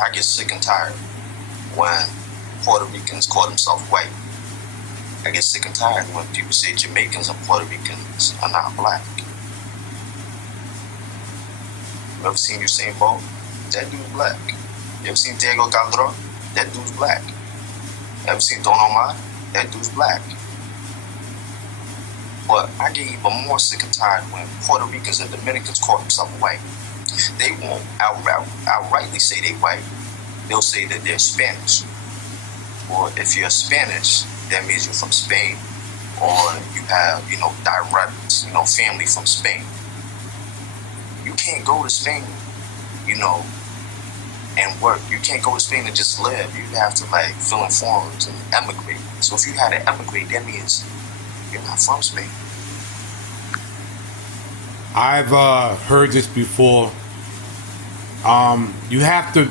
I get sick and tired when Puerto Ricans call themselves white. I get sick and tired when people say Jamaicans and Puerto Ricans are not black. You ever seen Usain Bolt? That dude's black. You ever seen Diego Calderon? That dude's black. You ever seen Don Omar? That dude's black. But I get even more sick and tired when Puerto Ricans and Dominicans call themselves white. They won't outrightly say they white. They'll say that they're Spanish. Or if you're Spanish, that means you're from Spain. Or you have, direct, family from Spain. You can't go to Spain, and work. You can't go to Spain and just live. You have to fill in forms and emigrate. So if you had to emigrate, that means you're not from Spain. I've heard this before. You have to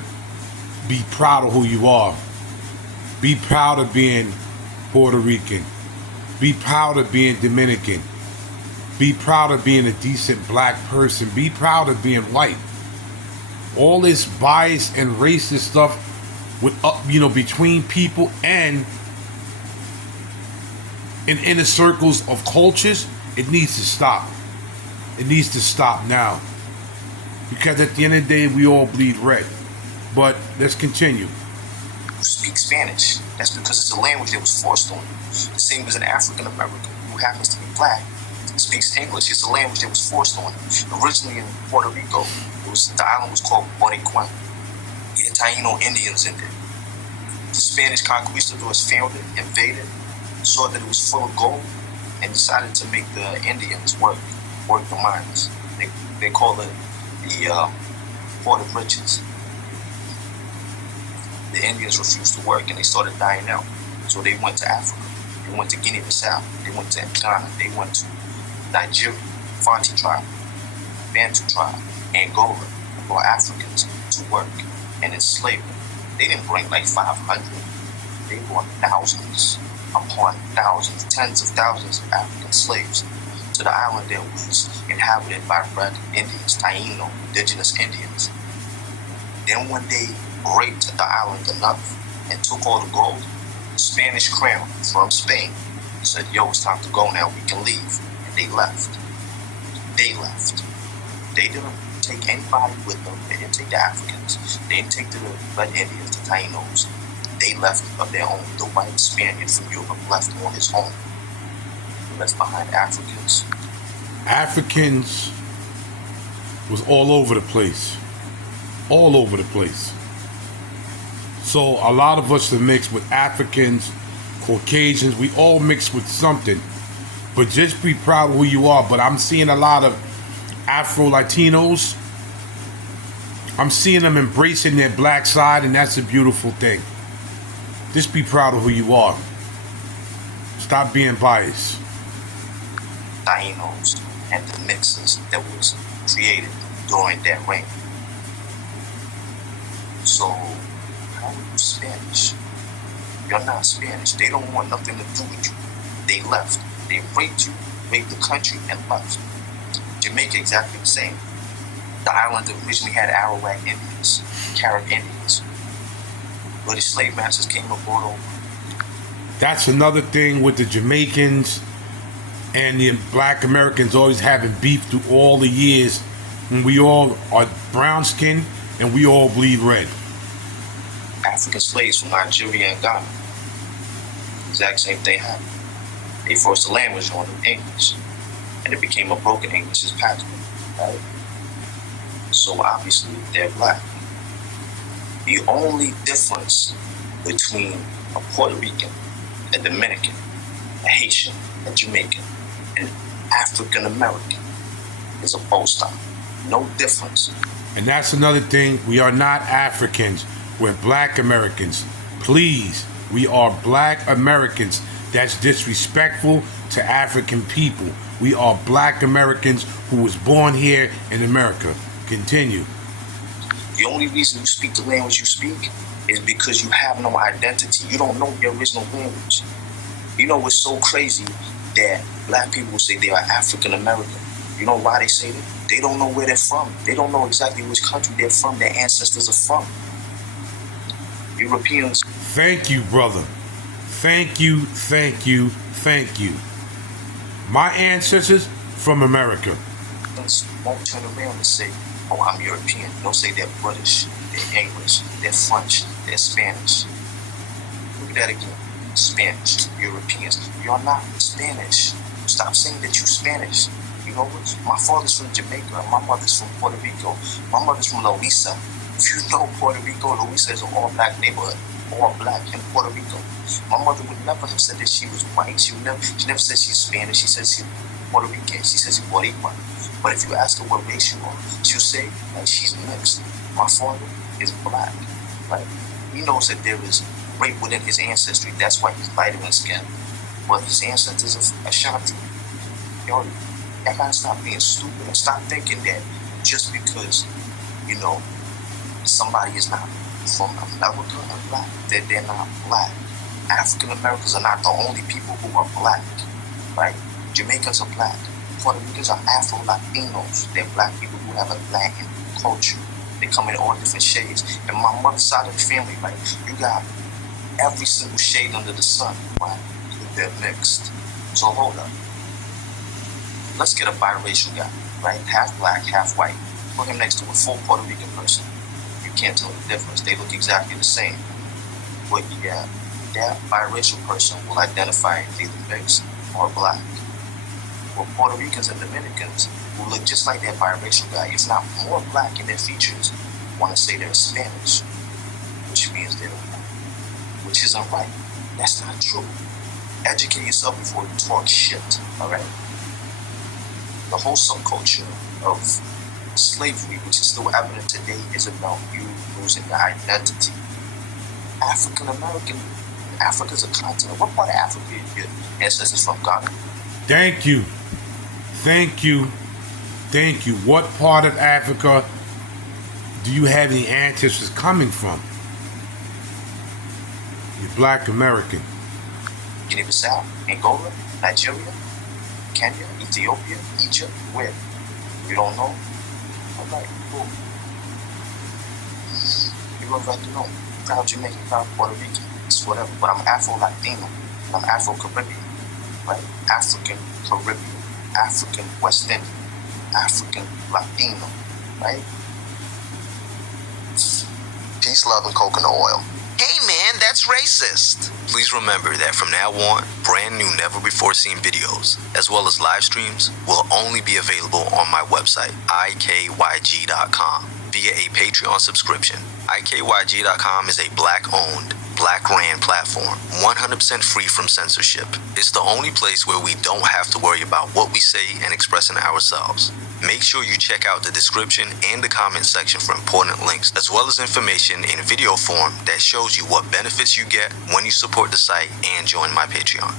be proud of who you are. Be proud of being Puerto Rican. Be proud of being Dominican. Be proud of being a decent black person. Be proud of being white. All this bias and racist stuff with between people and in inner circles of cultures, it needs to stop. It needs to stop now. Because at the end of the day, we all bleed red. But let's continue. You speak Spanish. That's because it's a language that was forced on you. The same as an African American who happens to be black speaks English. It's a language that was forced on him. Originally in Puerto Rico, the island was called Rican. The Taino Indians in there. The Spanish conquistadors found it, invaded, saw that it was full of gold, and decided to make the Indians work the mines. They call it the Port of Riches. The Indians refused to work and they started dying out. So they went to Africa. They went to Guinea-Bissau. They went to Ghana. They went to Nigeria, Fanti tribe, Bantu tribe, Angola, and brought Africans to work and enslave them. They didn't bring 500. They brought thousands upon thousands, tens of thousands of African slaves to the island that was inhabited by red Indians, Taino, indigenous Indians. Then when they raped the island enough and took all the gold, the Spanish crown from Spain said, yo, it's time to go now, we can leave. And they left. They didn't take anybody with them. They didn't take the Africans. They didn't take the red Indians, the Tainos. They left of their own. The white Spaniard from Europe left on his own. He left behind Africans. Africans was all over the place. All over the place. So a lot of us are mixed with Africans, Caucasians. We all mix with something. But just be proud of who you are. But I'm seeing a lot of Afro-Latinos. I'm seeing them embracing their black side, and that's a beautiful thing. Just be proud of who you are. Stop being biased. Tainos and the mixes that was created during that reign. So, how are you Spanish? You're not Spanish. They don't want nothing to do with you. They left. They raped you, raped the country, and left. Jamaica, exactly the same. The island originally had Arawak Indians, Carib Indians. But the slave masters came aboard over. That's another thing with the Jamaicans and the black Americans always having beef through all the years when we all are brown skinned and we all bleed red. African slaves from Nigeria and Ghana. Exact same thing happened. They forced the language on them, English. And it became a broken English as patois, right? So obviously they're black. The only difference between a Puerto Rican, a Dominican, a Haitian, a Jamaican, and African American is a bow stop. No difference. And that's another thing. We are not Africans. We're black Americans. Please, we are black Americans. That's disrespectful to African people. We are black Americans who was born here in America. Continue. The only reason you speak the language you speak is because you have no identity. You don't know your original language. You know what's so crazy that black people say they are African American. You know why they say that? They don't know where they're from. They don't know exactly which country they're from, their ancestors are from. Europeans Thank you, brother. Thank you, thank you, thank you. My ancestors from America. won't turn around and say, oh, I'm European. They'll say they're British, they're English, they're French, they're Spanish. Look at that again. Spanish, Europeans. You're not Spanish. Stop saying that you're Spanish. You know what? My father's from Jamaica. My mother's from Puerto Rico. My mother's from Louisa. If you know Puerto Rico, Louisa is an all-black neighborhood. All black in Puerto Rico. My mother would never have said that she was white. She never said she's Spanish. She says she's Puerto Rican. She says she's Boricua. But if you ask her what race you are, she'll say that she's mixed. My father is black, right? He knows that there is rape within his ancestry. That's why he's lighter in skin. But his ancestors are Ashanti. Yo, that gotta stop being stupid and stop thinking that just because, you know, somebody is not from America and black, that they're not black. African Americans are not the only people who are black, right? Jamaicans are black. Puerto Ricans are Afro-Latinos. They're black people who have a Latin culture. They come in all different shades. And my mother's side of the family, right? You got every single shade under the sun, right? They're mixed. So hold up. Let's get a biracial guy, right? Half black, half white. Put him next to a full Puerto Rican person. You can't tell the difference. They look exactly the same. But yeah, that biracial person will identify as either mixed or black. Well, Puerto Ricans and Dominicans who look just like that biracial guy, if not more black in their features, want to say they're Spanish, which means they're white, which isn't right. That's not true. Educate yourself before you talk shit, all right? The whole subculture of slavery, which is still evident today, is about you losing your identity. African American, Africa's a continent. What part of Africa is your ancestors from? Ghana? Thank you. Thank you. Thank you. What part of Africa do you have any ancestors coming from? You're Black American. Guinea-Bissau, Angola, Nigeria, Kenya, Ethiopia, Egypt, where? You don't know? All right, cool. You look like you know. Proud Jamaican, proud Puerto Rican, it's whatever. But I'm Afro-Latino, and I'm Afro-Caribbean, right? African Caribbean, African West Indian, African Latino, right? Peace, love, and coconut oil. Hey man, that's racist. Please remember that from now on, brand new never before seen videos, as well as live streams, will only be available on my website, ikyg.com, via a Patreon subscription. ikyg.com is a black-owned, black-ran platform, 100% free from censorship. It's the only place where we don't have to worry about what we say and expressing ourselves. Make sure you check out the description and the comment section for important links, as well as information in video form that shows you what benefits you get when you support the site and join my Patreon.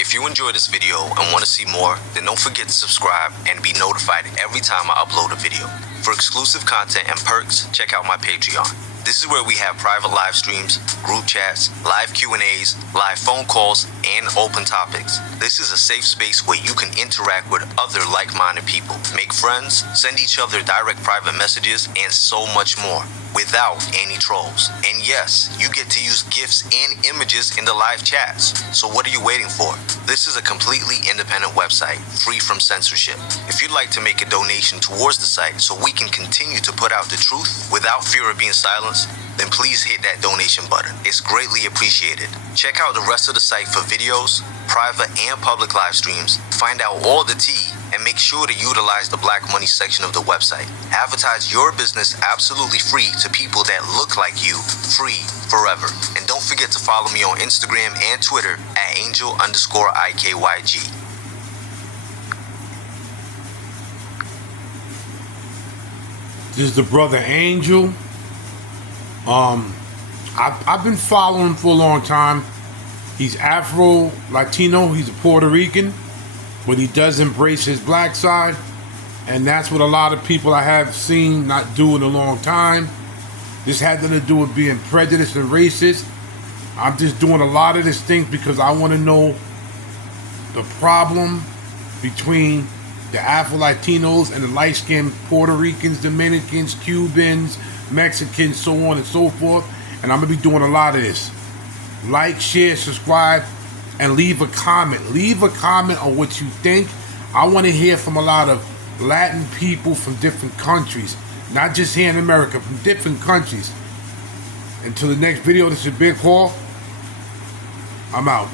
If you enjoyed this video and want to see more, then don't forget to subscribe and be notified every time I upload a video. For exclusive content and perks, check out my Patreon. This is where we have private live streams, group chats, live Q&As, live phone calls, and open topics. This is a safe space where you can interact with other like-minded people, make friends, send each other direct private messages, and so much more, without any trolls. And yes, you get to use GIFs and images in the live chats. So what are you waiting for? This is a completely independent website, free from censorship. If you'd like to make a donation towards the site so we can continue to put out the truth without fear of being silenced, then please hit that donation button. It's greatly appreciated. Check out the rest of the site for videos, private and public live streams, find out all the tea, and make sure to utilize the Black Money section of the website. Advertise your business absolutely free to people that look like you, free forever. And don't forget to follow me on Instagram and Twitter at angel_IKYG. This is the brother Angel. I've been following him for a long time. He's Afro-Latino. He's a Puerto Rican, but he does embrace his black side, and that's what a lot of people I have seen not do in a long time. This had nothing to do with being prejudiced and racist. I'm just doing a lot of this thing because I want to know the problem between the Afro-Latinos and the light-skinned Puerto Ricans, Dominicans, Cubans, Mexicans, so on and so forth. and I'm gonna be doing a lot of this. Like, share, subscribe, and leave a comment. Leave a comment on what you think. I want to hear from a lot of Latin people from different countries, not just here in America, from different countries. Until the next video, this is Big Paul. I'm out.